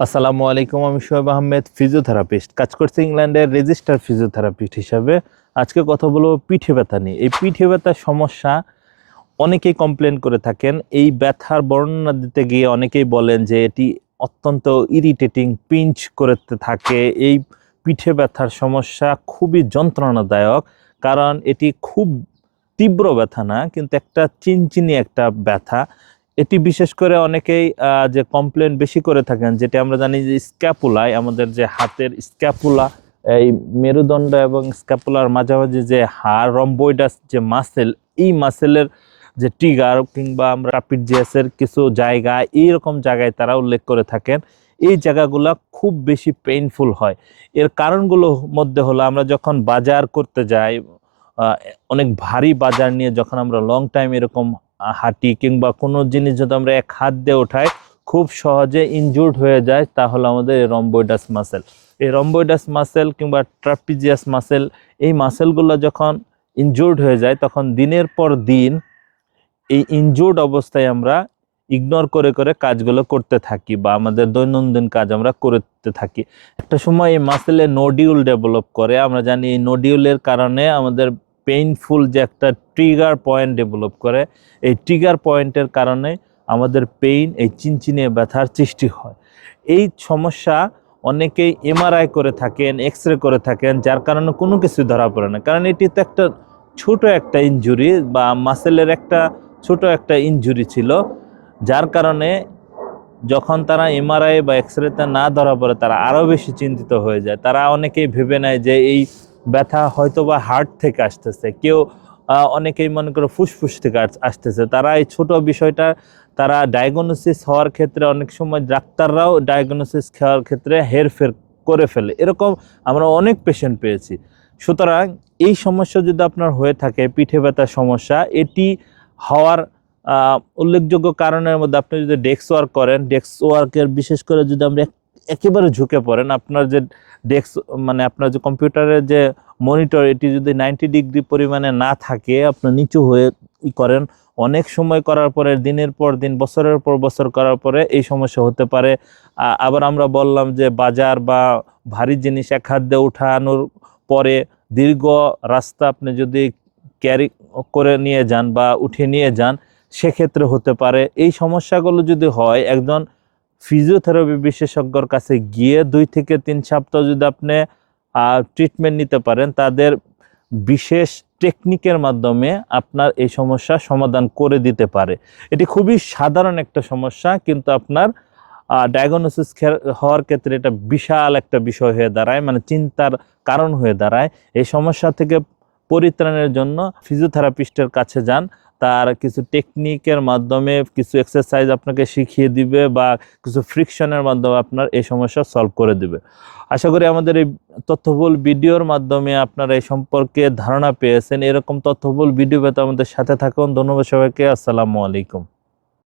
আসসালামু আলাইকুম। আমি শোয়েব আহমেদ, ফিজিওথেরাপিস্ট, কাজ করছি ইংল্যান্ডের রেজিস্টার ফিজিওথেরাপিস্ট হিসাবে। আজকে কথা বলবো পিঠে ব্যথা নিয়ে। এই পিঠে ব্যথার সমস্যা অনেকেই কমপ্লেন করে থাকেন। এই ব্যথার বর্ণনা দিতে গিয়ে অনেকেই বলেন যে এটি অত্যন্ত ইরিটেটিং, পিঞ্চ করতে থাকে। এই পিঠে ব্যথার সমস্যা খুবই যন্ত্রণাদায়ক, কারণ এটি খুব তীব্র ব্যথা না, কিন্তু একটা চিনচিনি একটা ব্যথা। এটি বিশেষ করে অনেকেই যে কমপ্লেন বেশি করে থাকেন, যেটা আমরা জানি যে স্ক্যাপুলায়, আমাদের যে হাতের স্ক্যাপুলা, এই মেরুদণ্ড এবং স্ক্যাপুলার মাঝামাঝি যে হাড়, রম্বয়েডাস যে মাসেল, এই মাসেলের যে ট্রিগার কিংবা আমরা ট্রাপিজিয়াসের কিছু জায়গা, এইরকম জায়গায় তারা উল্লেখ করে থাকেন এই জায়গাগুলো খুব বেশি পেইনফুল হয়। এর কারণগুলোর মধ্যে হলো, আমরা যখন বাজার করতে যাই, আহ, অনেক ভারী বাজার নিয়ে যখন আমরা লং টাইম এরকম হাঁটি, কিংবা কোনো জিনিস যদি আমরা এক হাত দিয়ে ওঠাই খুব সহজে ইনজুর্ড হয়ে যায়, তাহলে আমাদের এই রম্বয়েডাস মাসেল, এই রম্বয়েডাস মাসেল কিংবা ট্রাপিজিয়াস মাসেল, এই মাসেলগুলো যখন ইনজুর্ড হয়ে যায়, তখন দিনের পর দিন এই ইনজুর্ড অবস্থায় আমরা ইগনোর করে করে কাজগুলো করতে থাকি, বা আমাদের দৈনন্দিন কাজ আমরা করতে থাকি। একটা সময় এই মাসেলে নোডিউল ডেভেলপ করে। আমরা জানি এই নোডিউলের কারণে আমাদের পেইনফুল যে একটা ট্রিগার পয়েন্ট ডেভেলপ করে, এই ট্রিগার পয়েন্টের কারণে আমাদের পেইন, এই চিনচিনে ব্যথার সৃষ্টি হয়। এই সমস্যা অনেকেই এমআরআই করে থাকেন, এক্স রে করে থাকেন, যার কারণে কোনো কিছু ধরা পড়ে না, কারণ এটি তো একটা ছোট একটা ইনজুরি, বা মাসেলের একটা ছোট একটা ইনজুরি ছিল, যার কারণে যখন তারা এমআরআই বা এক্স রেতে না ধরা পড়ে তারা আরও বেশি চিন্তিত হয়ে যায়। তারা অনেকেই ভেবে নেয় যে এই ব্যথা হয়তো বা হার্ট থেকে আসতেছে, কেউ অনেকেই মনে করে ফুসফুস থেকে আসতেছে। তারা এই ছোট বিষয়টা তারা ডায়াগনোসিস হওয়ার ক্ষেত্রে অনেক সময় ডাক্তাররাও ডায়াগনোসিস হওয়ার ক্ষেত্রে হেরফের করে ফেলে। এরকম আমরা অনেক পেশেন্ট পেয়েছি। সুতরাং এই সমস্যা যদি আপনার হয়ে থাকে, পিঠে ব্যথার সমস্যা, এটি হওয়ার উল্লেখযোগ্য কারণের মধ্যে, আপনি যদি ডেস্ক ওয়ার্ক করেন, ডেস্ক ওয়ার্কের বিশেষ করে যদি আমরা একেবারে ঝুঁকে পড়েন, আপনার যে ডেস্ক, মানে আপনার যে কম্পিউটারের যে মনিটর, এটি যদি 90 ডিগ্রি পরিমাণে না থাকে, আপনার নিচু হয়ে করেন, অনেক সময় করার পরে, দিনের পর দিন, বছরের পর বছর করার পরে এই সমস্যা হতে পারে। আবার আমরা বললাম যে বাজার বা ভারী জিনিস এক হাত দিয়ে উঠানোর পরে দীর্ঘ রাস্তা আপনি যদি ক্যারি করে নিয়ে যান বা উঠিয়ে নিয়ে যান, সেক্ষেত্রে হতে পারে। এই সমস্যাগুলো যদি হয়, একজন ফিজিওথেরাপি বিশেষজ্ঞর কাছে গিয়ে 2 থেকে 3 সপ্তাহ যদি আপনি ট্রিটমেন্ট নিতে পারেন, তাদের বিশেষ টেকনিকের মাধ্যমে আপনার এই সমস্যা সমাধান করে দিতে পারে। এটি খুবই সাধারণ একটা সমস্যা, কিন্তু আপনার ডায়াগনোসিস হওয়ার ক্ষেত্রে এটা বিশাল একটা বিষয় হয়ে দাঁড়ায়, মানে চিন্তার কারণ হয়ে দাঁড়ায়। এই সমস্যা থেকে পরিত্রাণের জন্য ফিজিওথেরাপিস্টের কাছে যান, তার কিছু টেকনিকের মাধ্যমে কিছু এক্সারসাইজ আপনাকে শিখিয়ে দিবে, বা কিছু ফ্রিকশনের মাধ্যমে আপনার এই সমস্যা সলভ করে দিবে। আশা করি আমাদের এই তথ্যবহুল ভিডিওর মাধ্যমে আপনারা এই সম্পর্কে ধারণা পেয়েছেন। এরকম তথ্যবহুল ভিডিও পেতে আমাদের সাথে থাকুন। ধন্যবাদ সবাইকে। আসসালামু আলাইকুম।